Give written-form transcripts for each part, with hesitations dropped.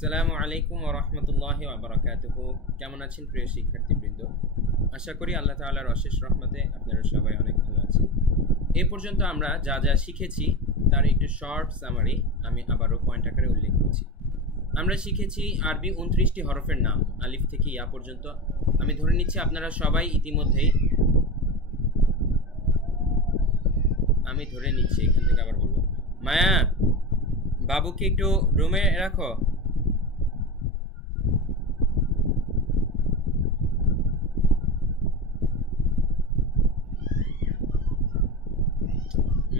আসসালামু আলাইকুম ওয়া রাহমাতুল্লাহি ওয়া বারাকাতুহু। কেমন আছেন প্রিয় শিক্ষার্থীবৃন্দ? আশা করি আল্লাহ তাআলার অশেষ রহমতে আপনারা সবাই অনেক ভালো আছেন। এই পর্যন্ত আমরা যা যা শিখেছি তার একটু শর্ট সামারি আমি আবারও পয়েন্ট আকারে উল্লেখ করছি। আমরা শিখেছি আরবি ২৯টি হরফের নাম আলিফ থেকে ইয়া পর্যন্ত। আমি ধরে নিচ্ছি আপনারা সবাই ইতিমধ্যেই এখান থেকে আবার বলবো, মায়া বাবুকে একটু রুমে রাখো।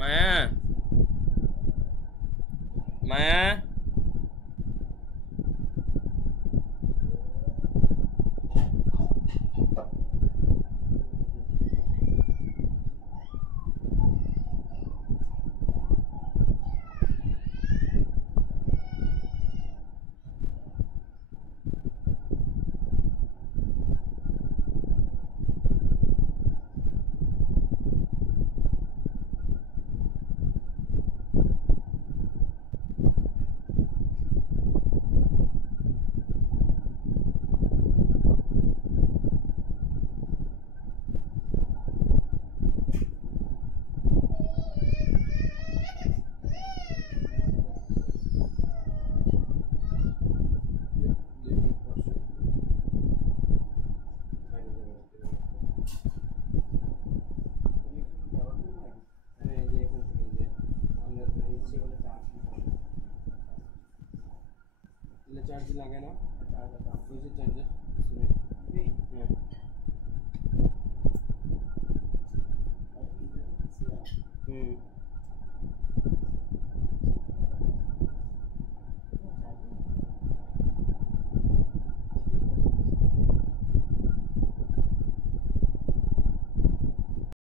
মায়া মায়া চার্জ লাগে না, ওই যে চার্জার হ্যাঁ হুম